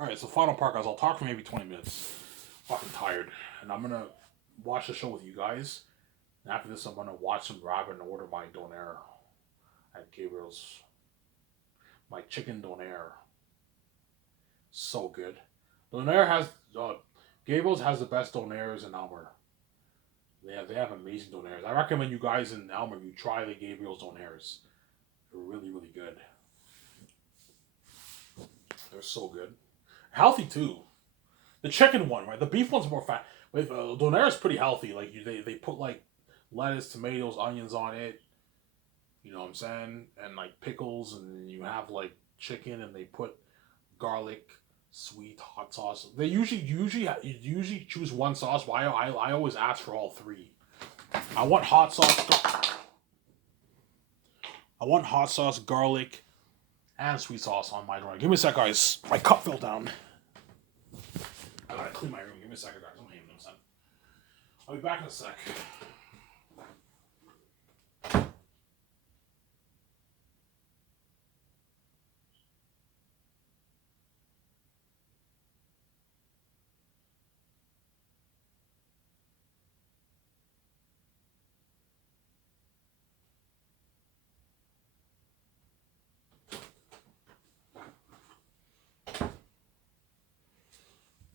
Alright, so final part, guys. I'll talk for maybe 20 minutes. Fucking tired. And I'm gonna watch the show with you guys. And after this, I'm gonna watch some ramen and order my donair at Gabriel's. My chicken donair. So good. Donair has. Gabriel's has the best donairs in Elmer. They have amazing donairs. I recommend you guys in Elmer, you try the Gabriel's donairs. They're really, really good. They're so good. Healthy too. The chicken one, right? The beef one's more fat. With donair is pretty healthy. Like they put like lettuce, tomatoes, onions on it. You know what I'm saying? And like pickles, and you have like chicken, and they put garlic, sweet, hot sauce. They usually choose one sauce. But I always ask for all three. I want hot sauce. I want hot sauce, garlic, and sweet sauce on my donair. Give me a sec, guys. My cup fell down. I gotta clean my room. Give me a second, guys. I'm hating them, son. I'll be back in a sec.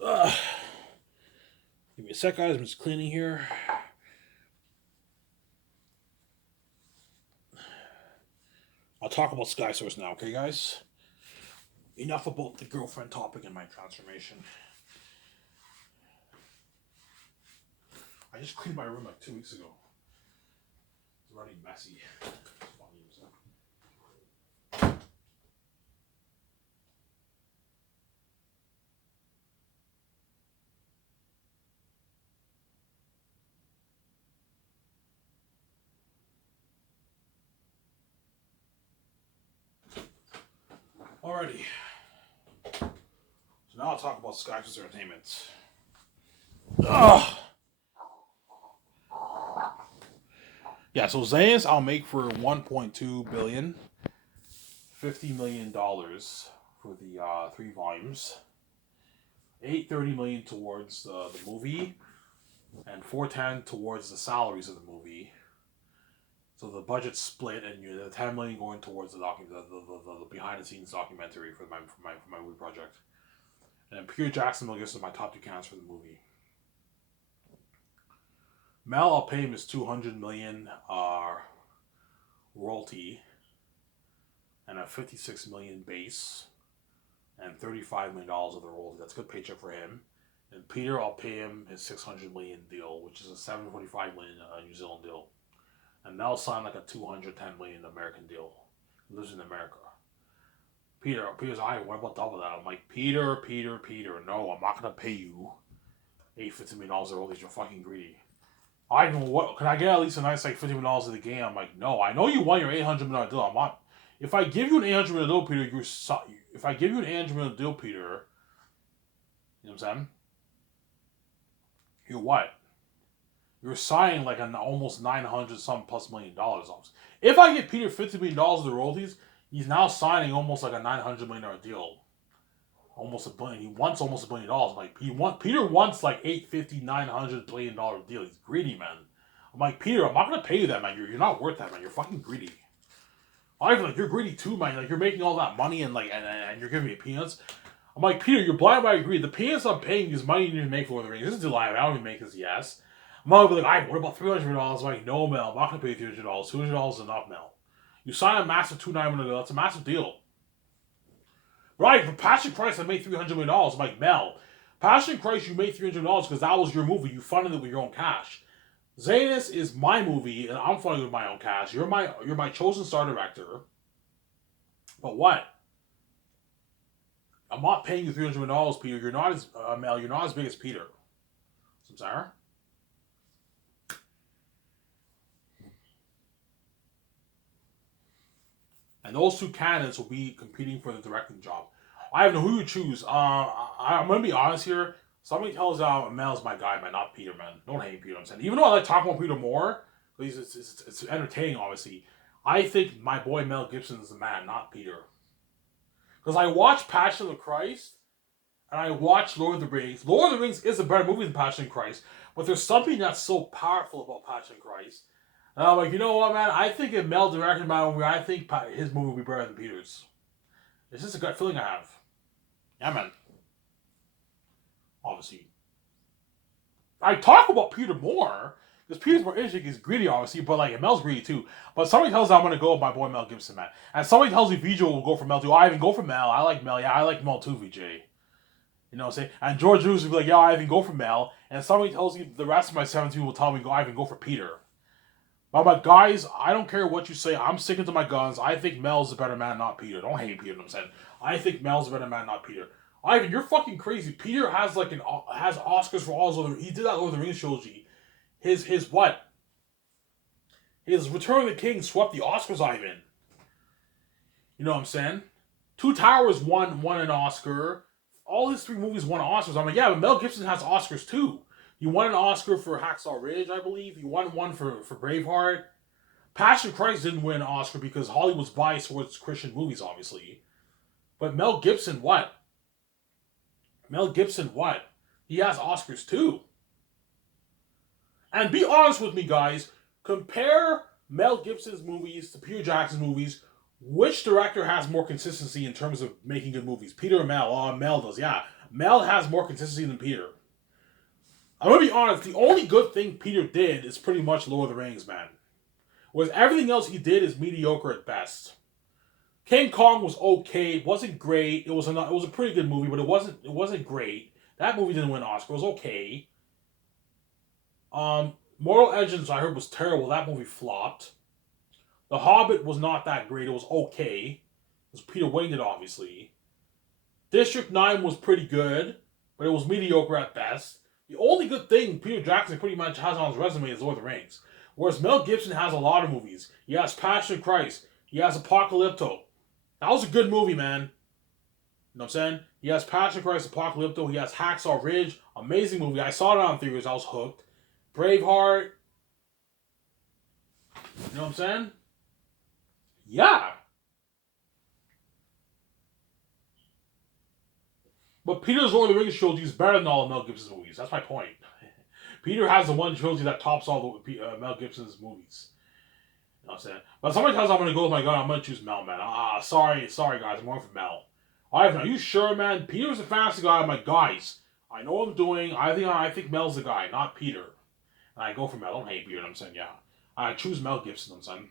Ugh. Give me a sec, guys. I'm just cleaning here. I'll talk about Sky Source now, okay, guys? Enough about the girlfriend topic and my transformation. I just cleaned my room like 2 weeks ago. It's already messy. Alrighty. So now I'll talk about Sky Source Entertainment. Ugh. Yeah, so Zayas I'll make for 1.2 billion, $50 million for the 3 volumes, 830 million towards the movie, and 410 towards the salaries of the movie. So the budget split, and the 10 million going towards the behind the scenes documentary for my movie project, and then Peter Jacksonville gets my top 2 cans for the movie. Mel, I'll pay him his 200 million royalty, and a 56 million base, and $35 million of the royalty. That's a good paycheck for him. And Peter, I'll pay him his 600 million deal, which is a 725 million New Zealand deal. And Mel signed like a 210 million American deal. He lives in America. Peter's, what about double that? I'm like, Peter, no, I'm not gonna pay you $850 million of royalties. You're fucking greedy. I know what. Can I get at least a nice like $50 million of the game? I'm like, no. I know you want your $800 million deal. I'm not. If I give you an $800 million deal, Peter, if I give you an $800 million deal, Peter, you know what I'm saying? You're what? You're signing like an almost 900 some plus million dollars. If I get Peter $50 million of the royalties, he's now signing almost like a $900 million deal. Almost a billion. He wants almost $1 billion. Like Peter wants like 850, $900 billion deal. He's greedy, man. I'm like, Peter, I'm not gonna pay you that, man. You're not worth that, man. You're fucking greedy. I feel like you're greedy too, man. Like you're making all that money and like and you're giving me peanuts. I'm like, Peter, you're blind by greed. The peanuts I'm paying is money you need to make for the Rings. This is July. I don't even make this. Yes. I'm like, what about $300? I'm like, no, Mel. I'm not gonna pay you $300. $200 is enough, Mel. You sign a massive 2.9 million. That's a massive deal. Right, for Passion Christ, I made $300 million. I'm like, Mel, Passion Christ, you made $300 because that was your movie. You funded it with your own cash. Zanus is my movie, and I'm funding it with my own cash. You're my chosen star director. But what? I'm not paying you $300 million, Peter. You're not as Mel. You're not as big as Peter. Samsara. And those 2 candidates will be competing for the directing job. I don't know who you choose. I'm gonna be honest here. Somebody tells Mel's my guy, man, not Peter, man. Don't hate Peter. I'm saying, even though I like talking about Peter more, because it's entertaining, obviously. I think my boy Mel Gibson is the man, not Peter. Because I watched Passion of the Christ, and I watched Lord of the Rings. Lord of the Rings is a better movie than Passion of Christ, but there's something that's so powerful about Passion of Christ. And I'm like, you know what, man? I think if Mel directed my movie, I think his movie would be better than Peter's. It's just a gut feeling I have. Yeah, man. Obviously, I talk about Peter more because Peter's more interesting. He's greedy, obviously, but like Mel's greedy too. But somebody tells me I'm gonna go with my boy Mel Gibson, man, and somebody tells me VJ will go for Mel too. I even go for Mel. I like Mel. Yeah, I like Mel too, VJ. You know what I'm saying? And George Lucas will be like, yeah, I even go for Mel. And somebody tells me the rest of my 17 will tell me I even go for Peter. But I'm like, guys, I don't care what you say. I'm sticking to my guns. I think Mel's a better man, not Peter. Don't hate Peter. You know what I'm saying? I think Mel's a better man, not Peter. Ivan, you're fucking crazy. Peter has like has Oscars for all his other. He did that Lord of the Rings trilogy. His what? His Return of the King swept the Oscars, Ivan. You know what I'm saying? Two Towers won an Oscar. All his three movies won Oscars. I'm like, yeah, but Mel Gibson has Oscars too. He won an Oscar for Hacksaw Ridge, I believe. He won one for Braveheart. Passion of Christ didn't win an Oscar because Hollywood's biased towards Christian movies, obviously. But Mel Gibson, what? Mel Gibson, what? He has Oscars too. And be honest with me, guys. Compare Mel Gibson's movies to Peter Jackson's movies. Which director has more consistency in terms of making good movies? Peter or Mel? Oh, Mel does, yeah. Mel has more consistency than Peter. I'm gonna be honest, the only good thing Peter did is pretty much Lord of the Rings, man. Whereas everything else he did is mediocre at best. King Kong was okay, it wasn't great. It was a pretty good movie, but it wasn't great. That movie didn't win an Oscar. It was okay. Mortal Engines I heard was terrible. That movie flopped. The Hobbit was not that great. It was okay. It was Peter winged it, obviously. District 9 was pretty good, but it was mediocre at best. The only good thing Peter Jackson pretty much has on his resume is Lord of the Rings. Whereas Mel Gibson has a lot of movies. He has Passion of Christ. He has Apocalypto. That was a good movie, man. You know what I'm saying? He has Passion of Christ, Apocalypto. He has Hacksaw Ridge. Amazing movie. I saw it on theaters. I was hooked. Braveheart. You know what I'm saying? Yeah. But Peter's Lord of the Rings trilogy is better than all of Mel Gibson's movies. That's my point. Peter has the one trilogy that tops all the Mel Gibson's movies. You know what I'm saying? But somebody tells me I'm going to go with my gun, I'm going to choose Mel, man. Sorry guys, I'm going for Mel. Alright, are you sure, man? Peter's a fantasy guy. I'm like, guys, I know what I'm doing. I think Mel's the guy, not Peter. And I go for Mel. I don't hate Peter, I'm saying, yeah. I choose Mel Gibson, I'm saying.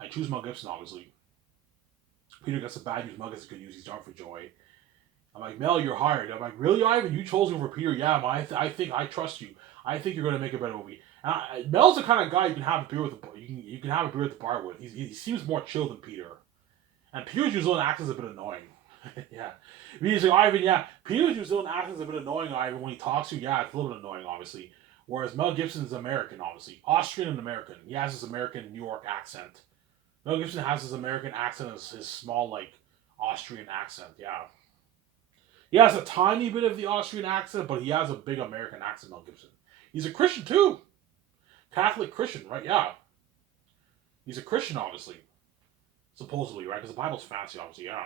I choose Mel Gibson, obviously. Peter gets the bad news, Mel gets the good news. He's done for joy. I'm like, Mel, you're hired. I'm like, really, Ivan? You chose him for Peter? Yeah, but I think I trust you. I think you're going to make a better movie. Mel's the kind of guy you can have a beer with. You can have a beer at the bar with. He seems more chill than Peter. And Peter's New Zealand accent is a bit annoying. Yeah. He's like, Ivan, yeah. Peter's New Zealand accent is a bit annoying, Ivan. When he talks to you, yeah, it's a little bit annoying, obviously. Whereas Mel Gibson is American, obviously. Austrian and American. He has his American New York accent. Mel Gibson has his American accent as his small, like, Austrian accent, yeah. He has a tiny bit of the Austrian accent, but he has a big American accent, Mel Gibson. He's a Christian, too. Catholic Christian, right? Yeah. He's a Christian, obviously. Supposedly, right? Because the Bible's fancy, obviously, yeah.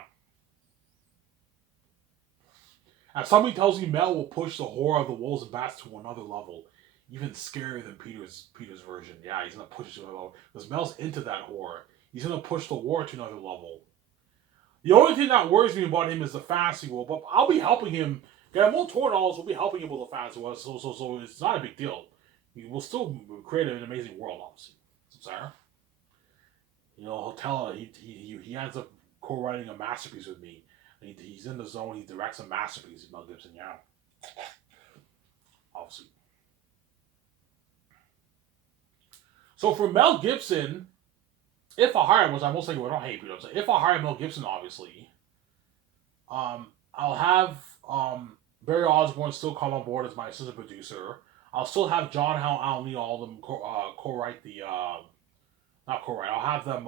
And somebody tells me Mel will push the horror of the wolves and bats to another level. Even scarier than Peter's version. Yeah, he's going to push it to another level. Because Mel's into that horror. He's going to push the war to another level. The only thing that worries me about him is the fantasy world, but I'll be helping him. Guillermo del will be helping him with the fantasy world, so it's not a big deal. We will still create an amazing world, obviously. Sarah, you know, he'll tell he ends up co-writing a masterpiece with me. And he's in the zone. He directs a masterpiece. Mel Gibson, yeah, obviously. So for Mel Gibson, if I hire him, which I most likely don't hate Peter, if I hire Mel Gibson, obviously, I'll have Barry Osborne still come on board as my assistant producer. I'll still have John Howell, Alan Lee, all of them co-write the not co-write. I'll have them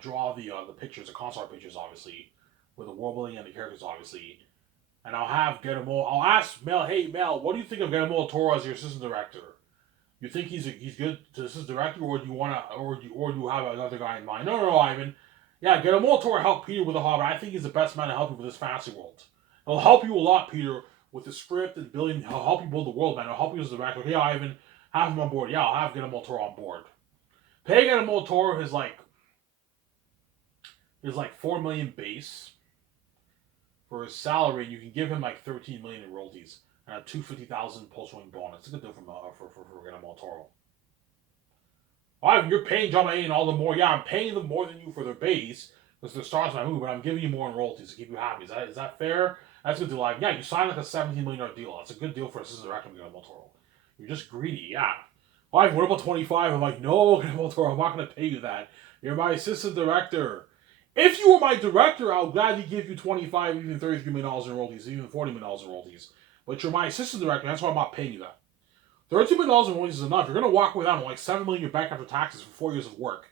draw the pictures, the concept pictures, obviously, with the world building and the characters, obviously. And I'll have Guillermo. I'll ask Mel, hey Mel, what do you think of Guillermo del Toro as your assistant director? You think he's good to assistant director, or do you want to, or do you have another guy in mind? No, Ivan. Yeah, Guillermo del Toro help Peter with The Hobbit. I think he's the best man to help you with this fantasy world. He'll help you a lot, Peter, with the script and building. He'll help you build the world, man. He'll help you as the director. Hey, Ivan, have him on board. Yeah, I'll have Guillermo del Toro on board. Pay Guillermo del Toro his 4 million base for his salary. You can give him like 13 million in royalties and a 250,000 post rolling bonus. It's a good deal for Guillermo del Toro. Ivan, you're paying John May and all the more. Yeah, I'm paying them more than you for their base because they're stars of my movie, but I'm giving you more in royalties to keep you happy. Is that fair? That's a good deal. Like, yeah, you signed like a $17 million deal. That's a good deal for assistant director Guillermo del Toro. You're just greedy, yeah. Ivan, what about 25? I'm like, no, Guillermo del Toro, I'm not going to pay you that. You're my assistant director. If you were my director, I'll gladly give you 25, even $33 million in royalties, even $40 million in royalties. But you're my assistant director, that's why I'm not paying you that. $32 million in royalties is enough. You're going to walk away down like $7 million in your bank after taxes for 4 years of work.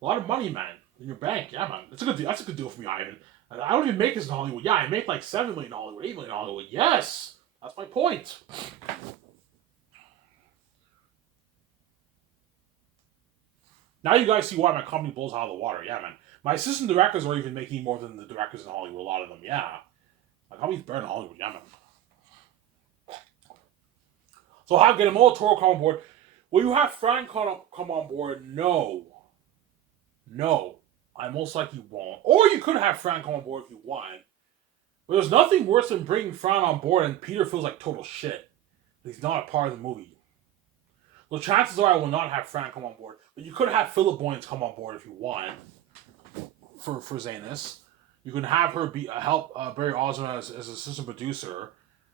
A lot of money, man, in your bank. Yeah, man. That's a good deal. That's a good deal for me, Ivan. I don't even make this in Hollywood. Yeah, I make like $7 million in Hollywood, $8 million in Hollywood. Yes! That's my point. Now you guys see why my company blows out of the water. Yeah, man. My assistant directors are even making more than the directors in Hollywood. A lot of them. Yeah. My company's better than Hollywood. Yeah, man. So have Guillermo del Toro come on board. Will you have Frank come on board? No. No. I most likely won't. Or you could have Frank come on board if you want. But there's nothing worse than bringing Frank on board and Peter feels like total shit. He's not a part of the movie. So chances are I will not have Frank come on board. But you could have Philip Boyens come on board if you want for Zanus. You can have her help Barry Osmond as assistant producer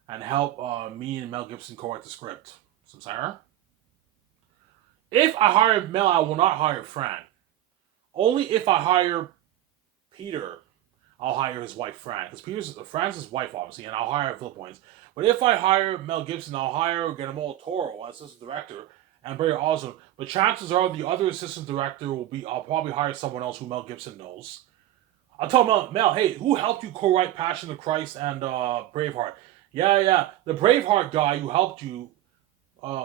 and help me and Mel Gibson co-write the script. Samsara? If I hire Mel, I will not hire Fran. Only if I hire Peter, I'll hire his wife Fran. Because Fran's his wife, obviously, and I'll hire Philip Boyens. But if I hire Mel Gibson, I'll hire Guillermo del Toro as assistant director and Barry Osmond. But chances are the other assistant director I'll probably hire someone else who Mel Gibson knows. I'll tell Mel, hey, who helped you co-write Passion of Christ and Braveheart? Yeah. The Braveheart guy who helped you,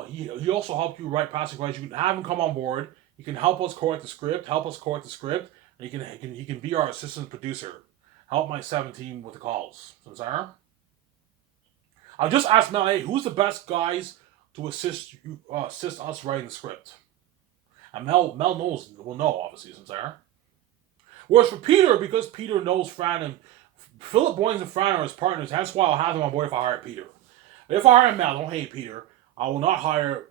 he also helped you write Passion of Christ. You can have him come on board. He can help us co-write the script, and he can be our assistant producer. Help my 17 with the calls. Samsara? I'll just ask Mel, hey, who's the best guys to assist us writing the script? And Mel will know, obviously, Samsara. Whereas for Peter, because Peter knows Fran and Philip Boyens and Fran are his partners, that's why I'll have them on board if I hire Peter. But if I hire Mel, don't hate Peter. I will not hire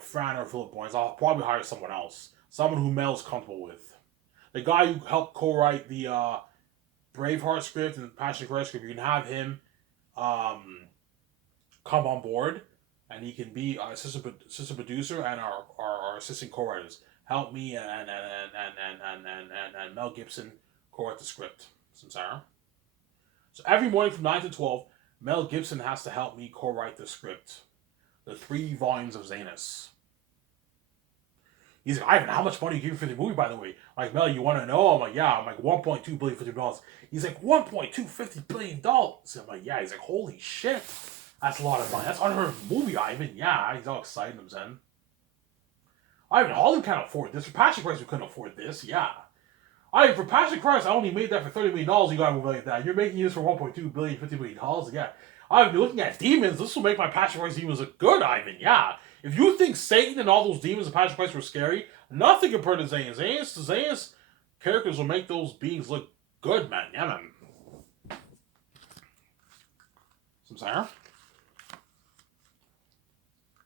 Fran or Philip Boyens. I'll probably hire someone else. Someone who Mel's comfortable with. The guy who helped co-write the Braveheart script and the Passion of Christ script, you can have him come on board, and he can be our assistant producer and our assistant co-writers. Help me and Mel Gibson co-write the script. Samsara. So every morning from 9 to 12, Mel Gibson has to help me co-write the script. The 3 volumes of Zanus. He's like, Ivan, how much money are you giving for the movie, by the way? I'm like, Mel, you want to know? I'm like, yeah. I'm like, $1.2 billion $50. He's like, $1.250 billion. I'm like, yeah. He's like, holy shit. That's a lot of money. That's unheard of movie, Ivan. Yeah. He's all excited him then. Ivan, Hollywood can't afford this. For Passion Christ, we couldn't afford this. Yeah. Ivan, for Passion Christ, I only made that for $30 million. You got a movie like that. You're making this for $1.2 billion $50 million. Yeah. Ivan, you're looking at demons. This will make my Passion Christ demons look good, Ivan. Yeah. If you think Satan and all those demons in Passion Christ were scary, nothing compared to Zanus. Zanus characters will make those beings look good, man. Yeah, man. Samsara?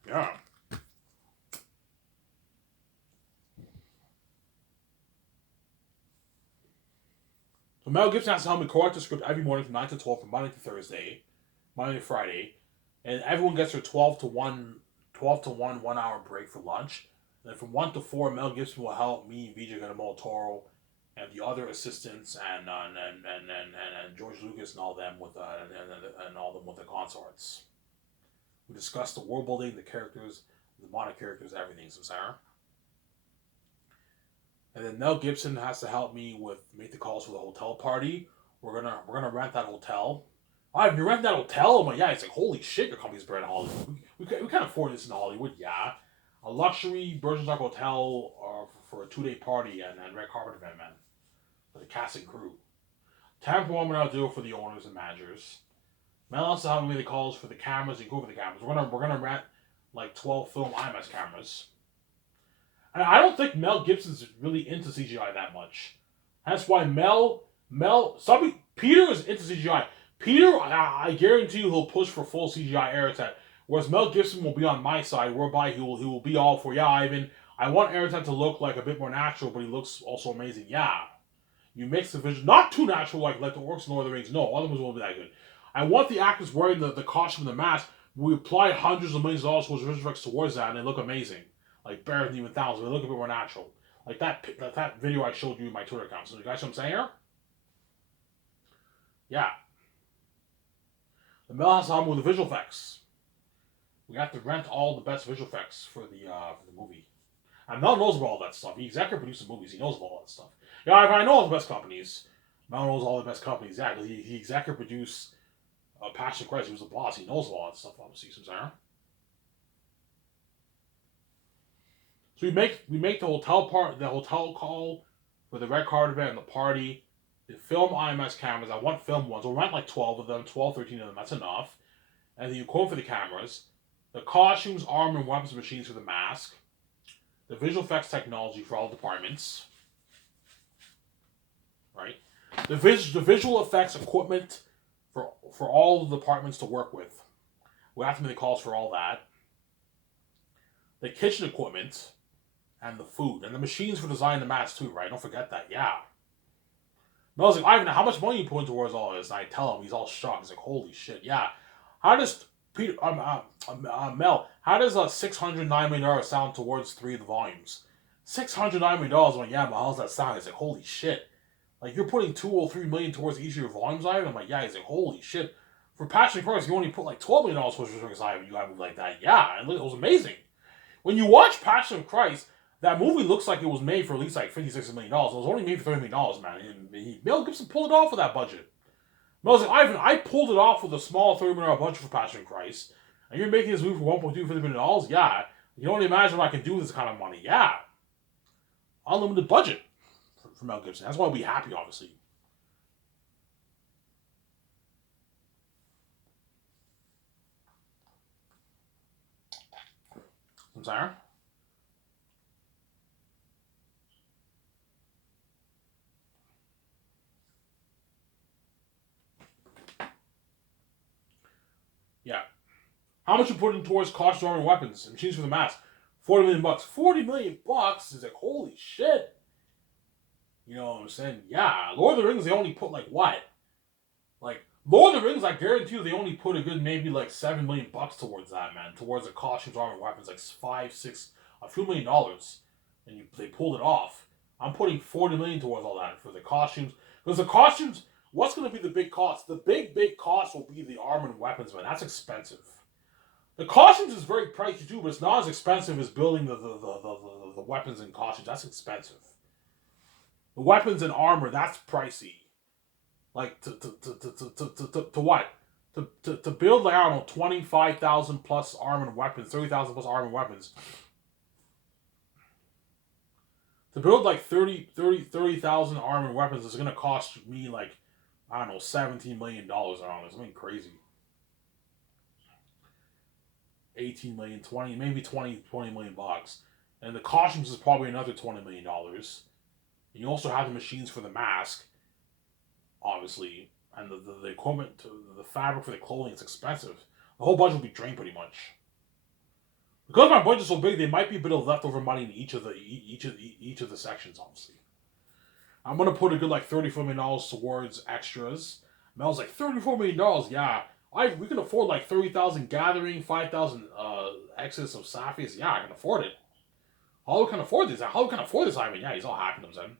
Yeah. So Mel Gibson has to help me co-write the script every morning from 9 to 12 from Monday to Thursday, Monday to Friday, and everyone gets their 12 to 1 1 hour break for lunch. And then from 1 to 4, Mel Gibson will help me, Vijay Guillermo del Toro, and the other assistants, and George Lucas and all them with and all them with the consorts. We discuss the world building, the characters, the mono characters, everything. Samsara. And then Mel Gibson has to help me make the calls for the hotel party. We're gonna rent that hotel. If you rent that hotel, I'm like, yeah. It's like, holy shit, your company's better in Hollywood. We can't afford this in Hollywood. Yeah, a luxury Bergenstock hotel for a 2-day party and red carpet event, man. for the cast and crew. 10.1 million deal for the owners and managers. Mel also have made the calls for the cameras and crew for the cameras. We're gonna rent like 12 film IMAX cameras. And I don't think Mel Gibson's really into CGI that much. That's why Peter is into CGI. Peter, I guarantee you, he'll push for full CGI Aerotech. Whereas Mel Gibson will be on my side, whereby he will be all for, yeah, Ivan, I want Aerotech to look like a bit more natural, but he looks also amazing. Yeah, you mix the vision, not too natural like the Orcs and Lord of the Rings. No, other ones won't be that good. I want the actors wearing the costume and the mask. We apply hundreds of millions of dollars towards visual effects towards that, and they look amazing. Like barely even thousands, they look a bit more natural. Like that video I showed you in my Twitter account. So you guys know what I'm saying here? Yeah. The Mel has to help with the visual effects. We have to rent all the best visual effects for the movie. And Mel knows about all that stuff. He executive produces movies. He knows about all that stuff. Yeah, I know all the best companies. Mel knows all the best companies. Yeah, because he executive produced Passion of Christ. He was the boss. He knows all that stuff, obviously. So we make the hotel call for the red card event and the party. The film IMAX cameras. I want film ones. We'll rent like 12 of them, 12, 13 of them. That's enough. And then you quote for the cameras. The costumes, armor, and weapons machines for the mask. The visual effects technology for all departments. Right? The visual effects equipment for all the departments to work with. We have to make the calls for all that. The kitchen equipment and the food. And the machines for designing the masks too, right? Don't forget that. Yeah. Mel's like, Ivan, how much money you putting towards all this? And I tell him, he's all shocked. He's like, holy shit, yeah. How does Mel, how does $609 million sound towards 3 of the volumes? $609 million. I'm like, yeah, but how's that sound? He's like, holy shit. Like, you're putting $2 or $3 million towards each of your volumes, Ivan? I'm like, yeah. He's like, holy shit. For Passion Christ, you only put like $12 million towards your Ivan. You got a movie like that. Yeah, and it was amazing. When you watch Passion of Christ, that movie looks like it was made for at least like $56 million. It was only made for $30 million, man. Mel Gibson pulled it off with that budget. Mel's like, Ivan, I pulled it off with a small $30 million budget for Passion of Christ. And you're making this movie for $1.2 million? Yeah. You can only imagine what I can do with this kind of money. Yeah. Unlimited budget for Mel Gibson. That's why we'll be happy, obviously. I'm sorry? Yeah. How much you putting towards costume armor and weapons and machines for the mask? $40 million. $40 million is like, holy shit. You know what I'm saying? Yeah. Lord of the Rings, they only put like what? Like, Lord of the Rings, I guarantee you they only put a good maybe like $7 million towards that, man. Towards the costumes, armor, and weapons. Like $5, $6, a few $1 million. And they pulled it off. I'm putting $40 million towards all that for the costumes. Because the costumes, what's going to be the big cost? The big cost will be the armor and weapons, man. That's expensive. The costumes is very pricey too, but it's not as expensive as building the weapons and costumes. That's expensive. The weapons and armor, that's pricey. Like to what? To build like, I don't know, 25,000 plus armor and weapons, 30,000 plus armor and weapons. To build like 30,000 armor and weapons is gonna cost me like, I don't know, $17 million around. It's something crazy. 18 million, 20, maybe 20 million bucks. And the costumes is probably another $20 million. And you also have the machines for the mask, obviously, and the equipment, the fabric for the clothing. It's expensive. The whole budget will be drained pretty much. Because my budget's so big, there might be a bit of leftover money in each of the sections. Obviously, I'm gonna put a good like $34 million towards extras. Mel's like $34 million. Yeah, we can afford like 30,000 gathering, 5,000 excess of Saphias. Yeah, I can afford it. How can afford this? How can afford this? I mean, yeah, he's all happy. I'm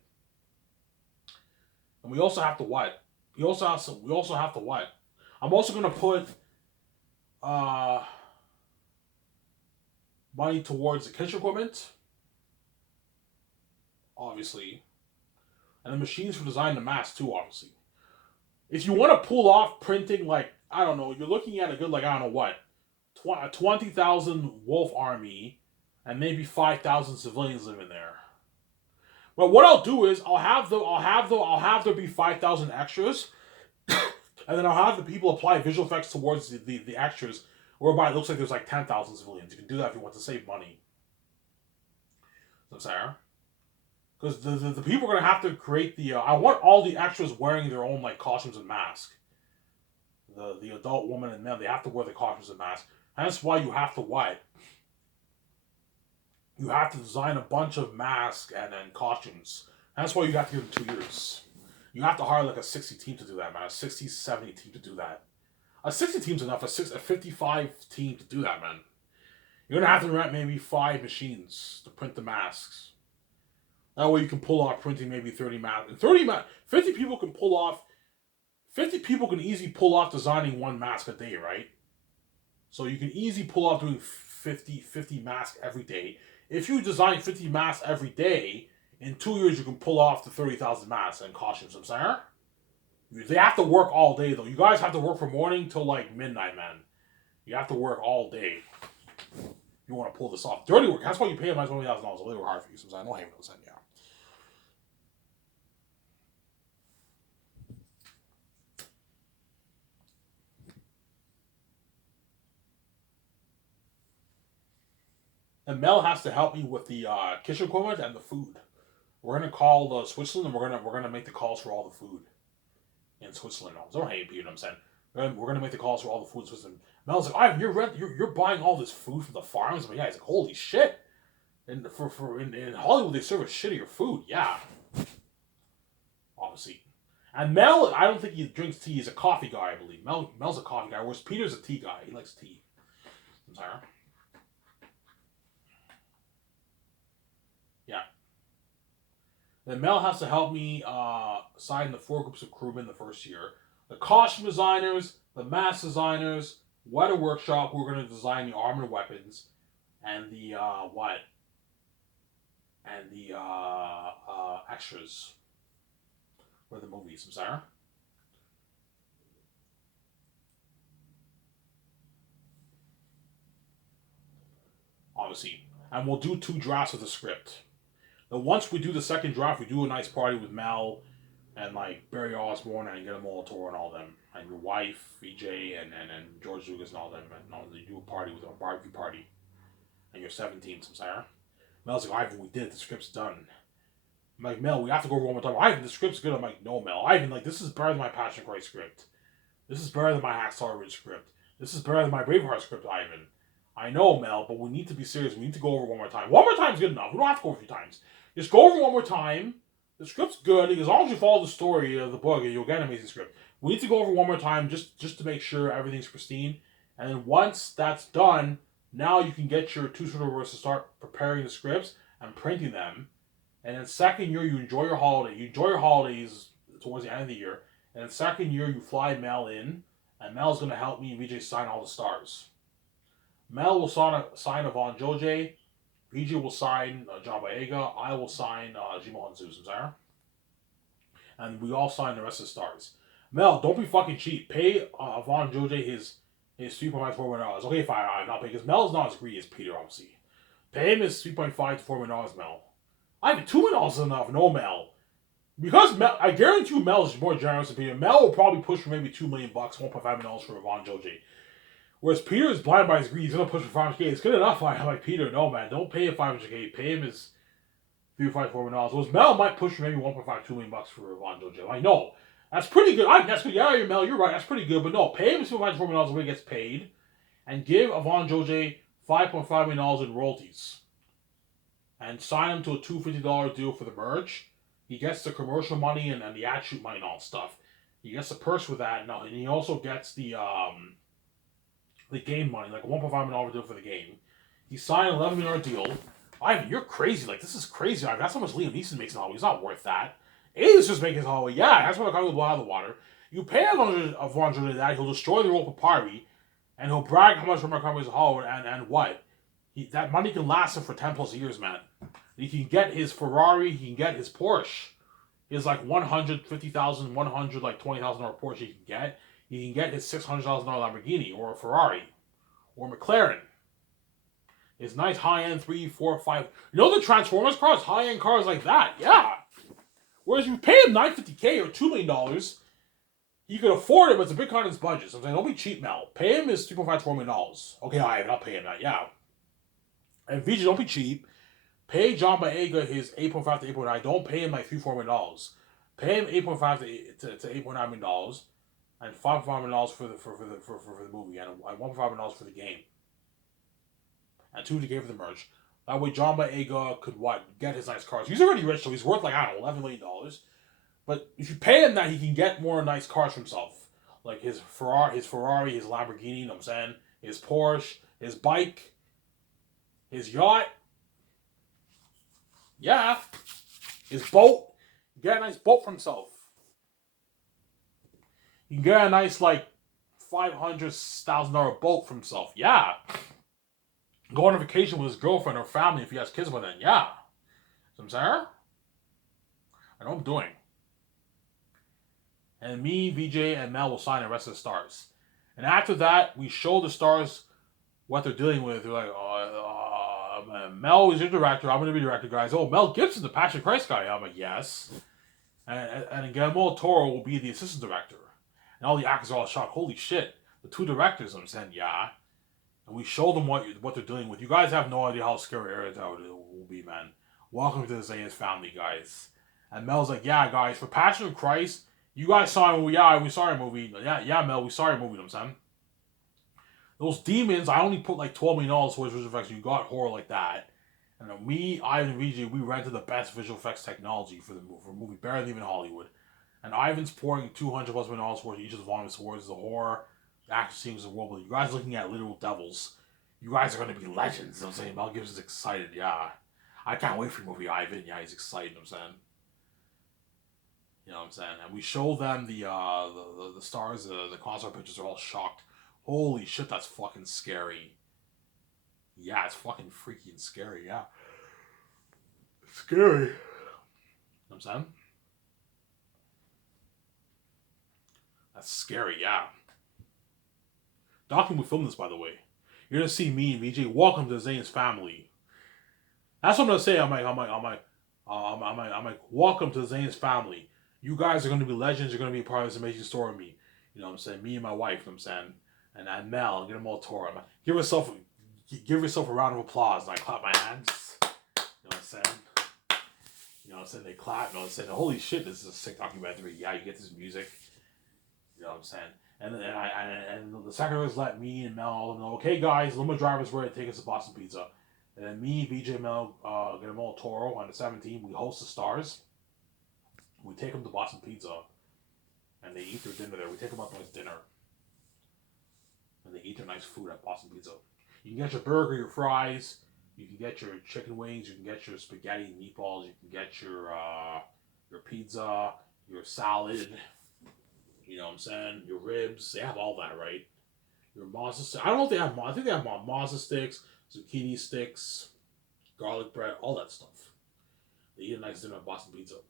and we also have to what? We also have to what? I'm also gonna put money towards the kitchen equipment, obviously, and the machines for designing the mask too, obviously. If you want to pull off printing, like, I don't know, you're looking at a good, like, I don't know what, 20,000 wolf army, and maybe 5,000 civilians live in there. But what I'll do is I'll have there be 5,000 extras, and then I'll have the people apply visual effects towards the extras, whereby it looks like there's like 10,000 civilians. You can do that if you want to save money. So, Sarah. Because the people are gonna have to create the. I want all the extras wearing their own like costumes and masks. The adult woman and men, they have to wear the costumes and masks. And that's why you have to what? You have to design a bunch of masks and costumes. And that's why you have to give them 2 years. You have to hire like a 60 team to do that, man. A 60, 70 team to do that. A 60 team's enough. A 55 team to do that, man. You're gonna have to rent maybe 5 machines to print the masks. That way you can pull off printing maybe 30 masks. 50 people can pull off. 50 people can easily pull off designing 1 mask a day, right? So you can easily pull off doing 50 masks every day. If you design 50 masks every day, in 2 years you can pull off the 30,000 masks and costumes. I'm saying, they have to work all day though. You guys have to work from morning till like midnight, man. You have to work all day. You want to pull this off. Dirty work. That's why you pay them like $20,000. They work hard for you. Sometimes I don't hate those. Yeah. And Mel has to help me with the kitchen equipment and the food. We're gonna call Switzerland, and we're gonna make the calls for all the food in Switzerland. I don't hate you, know what I'm saying? We're gonna make the calls for all the food in Switzerland. Mel's like, Ivan, you're buying all this food from the farms. But yeah, he's like, holy shit. And in Hollywood they serve a shittier food. Yeah, obviously. And Mel, I don't think he drinks tea. He's a coffee guy, I believe. Mel's a coffee guy, whereas Peter's a tea guy. He likes tea. I'm sorry. Yeah. Then Mel has to help me sign the 4 groups of crewmen the first year. The costume designers, the mask designers, weather workshop, who are going to design the armored weapons, and the what? And the extras for the movies. I'm sorry. Obviously. And we'll do 2 drafts of the script. Then once we do the second draft, we do a nice party with Mel and like Barry Osborne and get them all a tour and all them. And your wife, VJ, and George Lucas and all them. And all, you do a party with them, a barbecue party. And you're 17, I'm sorry. Mel's like, Ivan, we did it, the script's done. I'm like, Mel, we have to go over one more time. Ivan, the script's good. I'm like, no, Mel. Ivan, like, this is better than my Passion Christ script. This is better than my Hacksaw Ridge script. This is better than my Braveheart script, Ivan. I know, Mel, but we need to be serious. We need to go over one more time. One more time's good enough. We don't have to go over 3 times. Just go over one more time. The script's good. As long as you follow the story of the book, you'll get an amazing script. We need to go over one more time just to make sure everything's pristine. And then once that's done, now you can get your 2 scriptwriters to start preparing the scripts and printing them. And then second year, you enjoy your holiday. You enjoy your holidays towards the end of the year. And then second year, you fly Mel in, and Mel's going to help me and VJ sign all the stars. Mel will sign Yvonne Joje. VJ will sign John Boyega. I will sign Jimo Hansu, and we all sign the rest of the stars. Mel, don't be fucking cheap. Pay Yvonne Joje his $3.5 to $4 million. Okay, fine, I'll pay, because Mel's not as greedy as Peter, obviously. Pay him his $3.5 to $4 million, Mel. I have $2 million is enough. No, Mel. Because Mel, I guarantee you Mel is more generous than Peter. Mel will probably push for maybe $2 million, $1.5 million for Yvonne Joje. Whereas Peter is blind by his greed. He's going to push for $500K. It's good enough. I'm like, Peter, no, man. Don't pay him $500K. Pay him his $3.5 to $4 million. Whereas Mel might push for maybe $1.5 $2 million for Yvonne Joje. I know. That's pretty good. That's good. Yeah, Mel, you're right. That's pretty good. But no, pay him his $3.5 to $4 million when he gets paid. And give Yvonne Joje $5.5 million in royalties. And sign him to a $250 deal for the merge. He gets the commercial money and the ad shoot money and all stuff. He gets the purse with that. And he also gets the game money, like a $1.5 million deal for the game. He signed an $11 million deal. Ivan, you're crazy. Like, this is crazy, Ivan. That's how much Liam Neeson makes in Hollywood. He's not worth that. Aliens just making Hollywood. Yeah, that's what I'm going to blow out of the water. You pay Yvonne Joje that, he'll destroy the Royal Papyri, and he'll brag how much from our companies in Hollywood, and what? That money can last him for 10 plus years, man. He can get his Ferrari, he can get his Porsche. His like $150,000, $100,000, like $20,000 Porsche he can get. He can get his $600,000 Lamborghini or a Ferrari or McLaren. It's nice high-end 3, 4, 5. You know the Transformers cars? High-end cars like that, yeah. Whereas you pay him $950K or $2 million, he could afford it, but it's a big cut on his budget. So I'm saying, don't be cheap, Mel. Pay him his $3.5 to $4 million. Okay, I'll pay him that, yeah. And VJ, don't be cheap. Pay John Boyega his 8.5 to 8.9. Don't pay him like $3-4 million. Pay him 8.5 to $8.9 million, and $5.5 million for the movie, and $1.5 million for the game, and $2 for the merch. That way, John Boyega could get his nice cars. He's already rich, so he's worth like, I don't know, $11 million. But if you pay him that, he can get more nice cars for himself, like his Ferrari, his Lamborghini. You know what I'm saying? His Porsche, his bike, his yacht. Yeah, his boat. Get a nice boat for himself. You can get a nice like $500,000 boat for himself. Yeah. Go on a vacation with his girlfriend or family if he has kids with them. Yeah. So I'm saying? I know what I'm doing. And me, VJ, and Mel will sign the rest of the stars. And after that, we show the stars what they're dealing with. They're like, Mel is your director. I'm going to be director, guys. Oh, Mel Gibson, the Passion Christ guy. I'm like, yes. And Guillermo del Toro will be the assistant director. And all the actors are all shocked. Holy shit. The two directors, I'm saying, yeah. And we show them what they're dealing with. You guys have no idea how scary it will be, man. Welcome to the Zayn's family, guys. And Mel's like, yeah, guys, for Passion of Christ, you guys saw a movie. Yeah, we saw a movie. Yeah, Mel, we saw a movie, I'm saying. Those demons, I only put like $12 million towards visual effects. You got horror like that. And then me, Ivan, and VJ, we rented the best visual effects technology for the movie, better than even Hollywood. And Ivan's pouring $200+ million towards each of the volumes towards the horror, the action scenes, the world. You guys are looking at literal devils. You guys are going to be legends. I'm saying Mel Gibson's excited. Yeah, I can't wait for your movie, Ivan. Yeah, he's excited. I'm saying. You know what I'm saying? And we show them the stars, the concept pictures are all shocked. Holy shit, that's fucking scary. Yeah, it's fucking freaking scary, yeah. It's scary. You know what I'm saying? That's scary, yeah. Doc, we filmed this, by the way. You're gonna see me and VJ. Welcome to Zayn's family. That's what I'm gonna say. I'm like, welcome to Zayn's family. You guys are gonna be legends. You're gonna be a part of this amazing story with me. You know what I'm saying? Me and my wife. You know what I'm saying? And Mel, and get them all Toro. Give yourself a round of applause. And I clap my hands. You know what I'm saying? You know what I'm saying? They clap. You know what I'm saying? Holy shit, this is a sick documentary. Yeah, you get this music. You know what I'm saying? And the secretaries let me and Mel know, okay, guys, limo drivers ready to take us to Boston Pizza. And then me, VJ, Mel, get them all Toro on the 17th. We host the stars. We take them to Boston Pizza. And they eat their dinner there. We take them out to nice dinner. And they eat their nice food at Boston Pizza. You can get your burger, your fries. You can get your chicken wings. You can get your spaghetti and meatballs. You can get your pizza, your salad. You know what I'm saying? Your ribs. They have all that, right? Your mazza sticks. I don't know if they have. I think they have mazza sticks, zucchini sticks, garlic bread, all that stuff. They eat a nice dinner at Boston Pizza.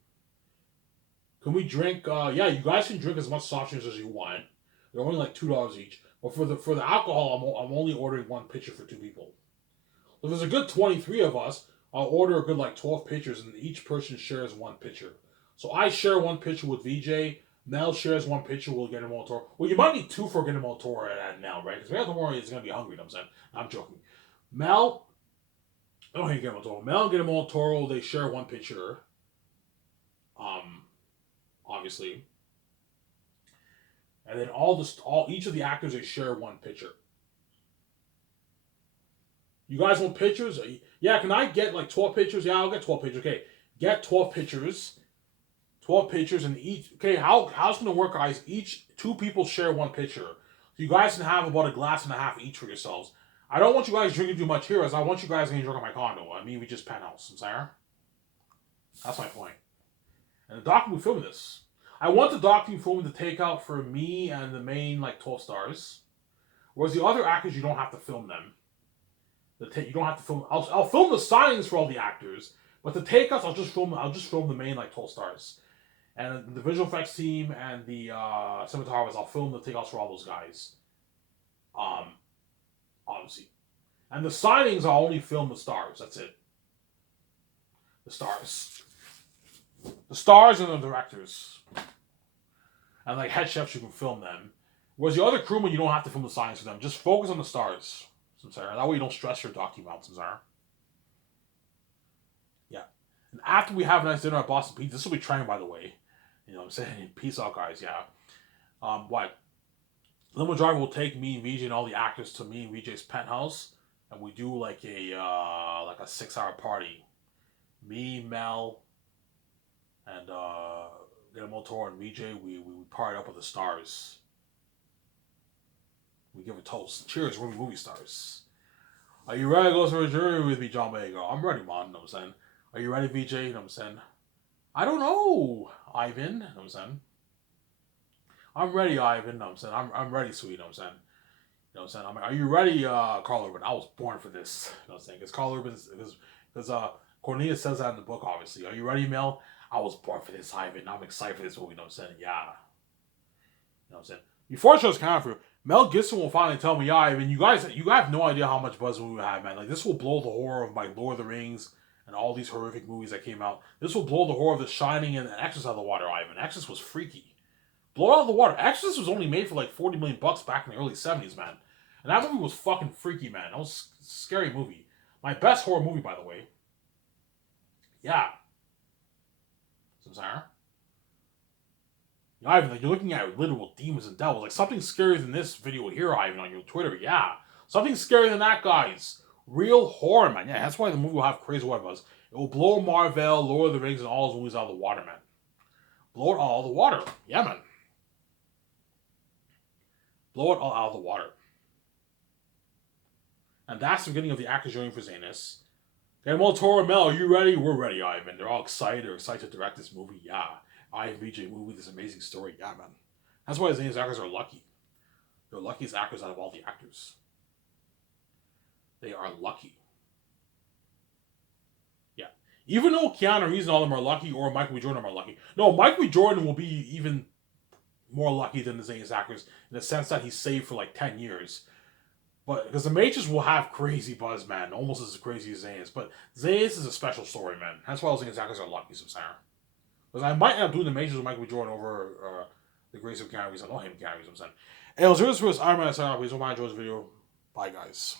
Can we drink? Yeah, you guys can drink as much soft drinks as you want. They're only like $2 each. But for the alcohol, I'm only ordering one pitcher for 2 people. If there's a good 23 of us, I'll order a good like 12 pitchers, and each person shares one pitcher. So I share one pitcher with VJ. Mel shares one pitcher. We'll get him all Toro. Well, you might need 2 for getting him all Toro at Mel, right? Because we have to worry he's gonna be hungry. You know what I'm saying? I'm joking. Mel, I don't hate get him all Toro. Mel and get him all Toro. They share one pitcher. Obviously. And then each of the actors, they share one pitcher. You guys want pitchers? Yeah, can I get like 12 pitchers? Yeah, I'll get 12 pitchers. Okay, get 12 pitchers. 12 pitchers and each. Okay, how's it gonna work, guys? 2 people share one pitcher. So you guys can have about a glass and a half each for yourselves. I don't want you guys drinking too much here, as I want you guys to drink at my condo. I mean, we just penthouse. I'm sorry. That's my point. And the doc will be filming this. I want the doc to be filming the takeout for me and the main like 12 stars. Whereas the other actors, you don't have to film them. You don't have to film. I'll film the signings for all the actors, but the takeouts I'll just film the main like 12 stars, and the visual effects team and the cinematographers, I'll film the takeouts for all those guys. Obviously, And the signings are only filmed with stars. That's it. The stars. The stars and the directors. And like head chefs, you can film them. Whereas the other crewmen, you don't have to film the signings for them. Just focus on the stars. That way you don't stress your document. Yeah. And after we have a nice dinner at Boston Pizza, this will be trending, by the way. You know what I'm saying? Peace out, guys. Yeah. What? Limo Driver will take me, VJ, and all the actors to me and VJ's penthouse, and we do like a 6-hour party. Me, Mel, and Guillermo Toro and VJ. We party up with the stars. We give a toast. Cheers, we're movie stars. Are you ready to go through a journey with me, John Boyega? I'm ready, man. You know what I'm saying? Are you ready, VJ? You know what I'm saying? I don't know, Ivan. You know what I'm saying? I'm ready, Ivan. You know what I'm saying? I'm ready, sweet. You know what I'm saying? You know what I'm saying? I'm like, are you ready, Carl Urban? I was born for this. You know what I'm saying? Because Carl Urban because Cornelius says that in the book, obviously. Are you ready, Mel? I was born for this, Ivan. I'm excited for this movie. You know what I'm saying? Yeah. You know what I'm saying? Before I show this camera for Mel Gibson will finally tell me, yeah, Ivan, you guys have no idea how much buzz we have, man. Like, this will blow the horror of my Lord of the Rings and all these horrific movies that came out. This will blow the horror of The Shining and Exorcist out of the water, Ivan. Exorcist was freaky. Blow it out of the water. Exorcist was only made for like $40 million back in the early 70s, man. And that movie was fucking freaky, man. That was a scary movie. My best horror movie, by the way. Yeah. Samsara? Ivan, like, you're looking at literal demons and devils. Like, something scarier than this video here, Ivan, on your Twitter. Yeah. Something scarier than that, guys. Real horror, man. Yeah, that's why the movie will have crazy what it was. It will blow Marvel, Lord of the Rings, and all those movies out of the water, man. Blow it all out of the water. Yeah, man. Blow it all out of the water. And that's the beginning of the actors joining for Zanus. Guillermo Toro, Mel, are you ready? We're ready, Ivan. They're all excited. They're excited to direct this movie. Yeah. Ivan VJ movie, this amazing story. Yeah, man. That's why Zanus actors are lucky. They're the luckiest actors out of all the actors. They are lucky. Yeah. Even though Keanu Reeves and all of them are lucky, or Michael B. Jordan are lucky. No, Michael B. Jordan will be even more lucky than the Zanus actors in the sense that he's saved for like 10 years. But because the Matrix will have crazy buzz, man, almost as crazy as Zanus. But Zanus is a special story, man. That's why Zanus actors are lucky, Samsara. Because I might end up doing the Matrix with Michael B. Jordan over the grace of Keanu Reeves. I know him, Keanu Reeves, I'm saying. Hey, let's do this for us. I'm going to sign off. Please don't mind enjoying this video. Bye, guys.